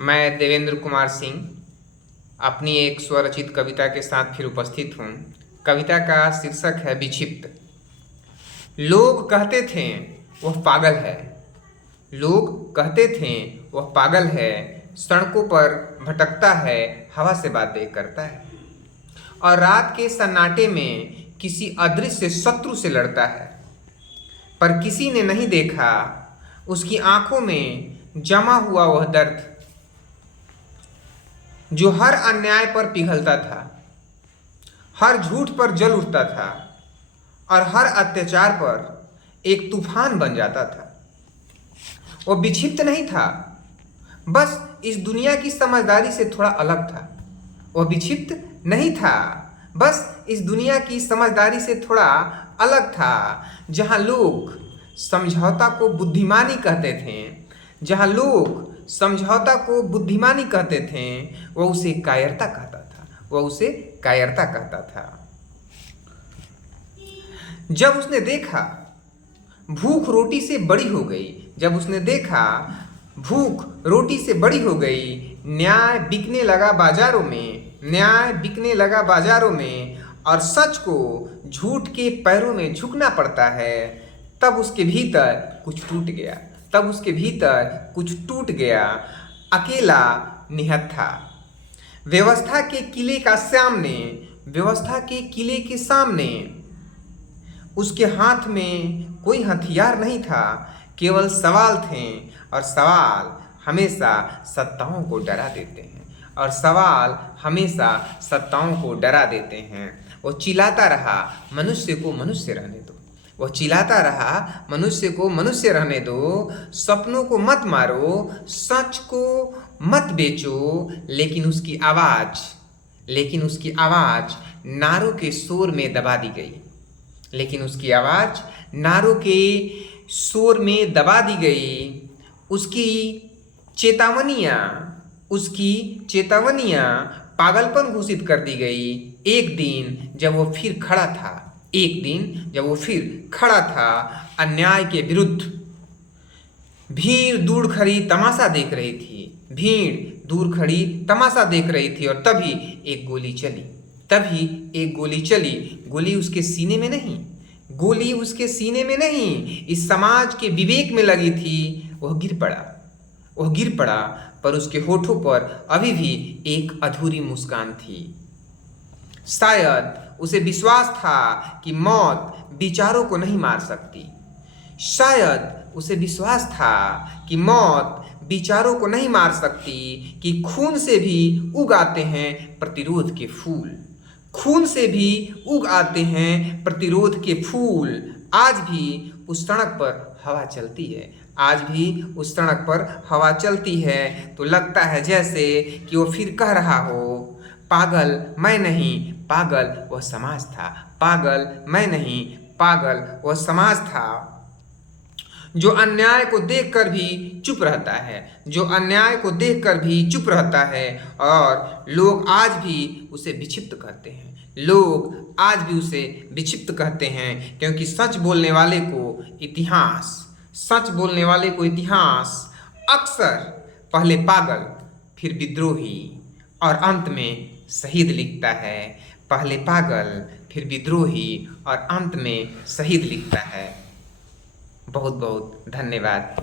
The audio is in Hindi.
मैं देवेंद्र कुमार सिंह अपनी एक स्वरचित कविता के साथ फिर उपस्थित हूँ। कविता का शीर्षक है विक्षिप्त। लोग कहते थे वह पागल है, लोग कहते थे वह पागल है, सड़कों पर भटकता है, हवा से बातें करता है और रात के सन्नाटे में किसी अदृश्य शत्रु से लड़ता है। पर किसी ने नहीं देखा उसकी आंखों में जमा हुआ वह दर्द जो हर अन्याय पर पिघलता था, हर झूठ पर जल उठता था और हर अत्याचार पर एक तूफान बन जाता था। वह विक्षिप्त नहीं था, बस इस दुनिया की समझदारी से थोड़ा अलग था। वह विक्षिप्त नहीं था, बस इस दुनिया की समझदारी से थोड़ा अलग था। जहाँ लोग समझौता को बुद्धिमानी कहते थे, जहाँ लोग समझौता को बुद्धिमानी कहते थे, वह उसे कायरता कहता था, वह उसे कायरता कहता था। जब उसने देखा भूख रोटी से बड़ी हो गई, जब उसने देखा भूख रोटी से बड़ी हो गई, न्याय बिकने लगा बाजारों में, न्याय बिकने लगा बाजारों में और सच को झूठ के पैरों में झुकना पड़ता है, तब उसके भीतर कुछ टूट गया, तब उसके भीतर कुछ टूट गया। अकेला निहत्था था। व्यवस्था के किले का सामने, व्यवस्था के किले के सामने उसके हाथ में कोई हथियार नहीं था, केवल सवाल थे और सवाल हमेशा सत्ताओं को डरा देते हैं, और सवाल हमेशा सत्ताओं को डरा देते हैं। वो चिल्लाता रहा, मनुष्य को मनुष्य रहने दो। वह चिल्लाता रहा, मनुष्य को मनुष्य रहने दो, सपनों को मत मारो, सच को मत बेचो। लेकिन उसकी आवाज़ नारों के शोर में दबा दी गई, लेकिन उसकी आवाज़ नारों के शोर में दबा दी गई। उसकी चेतावनियाँ पागलपन घोषित कर दी गई। एक दिन जब वो फिर खड़ा था अन्याय के विरुद्ध, भीड़ दूर खड़ी तमाशा देख रही थी, भीड़ दूर खड़ी तमाशा देख रही थी और तभी एक गोली चली। गोली उसके सीने में नहीं, गोली उसके सीने में नहीं, इस समाज के विवेक में लगी थी। वह गिर पड़ा, पर उसके होठों पर अभी भी एक अधूरी मुस्कान थी। शायद उसे विश्वास था कि मौत विचारों को नहीं मार सकती, शायद उसे विश्वास था कि मौत विचारों को नहीं मार सकती, कि खून से भी उग आते हैं प्रतिरोध के फूल, खून से भी उग आते हैं प्रतिरोध के फूल। आज भी उस सड़क पर हवा चलती है, आज भी उस सड़क पर हवा चलती है, तो लगता है जैसे कि वो फिर कह रहा हो, पागल मैं नहीं, पागल वह समाज था, पागल मैं नहीं, पागल वह समाज था। जो अन्याय को देखकर भी चुप रहता है, जो अन्याय को देखकर भी चुप रहता है, और लोग आज भी उसे विक्षिप्त कहते हैं, लोग आज भी उसे विक्षिप्त कहते हैं, क्योंकि सच बोलने वाले को इतिहास अक्सर पहले पागल फिर विद्रोही और अंत में शहीद लिखता है, पहले पागल फिर विद्रोही और अंत में शहीद लिखता है। बहुत बहुत धन्यवाद।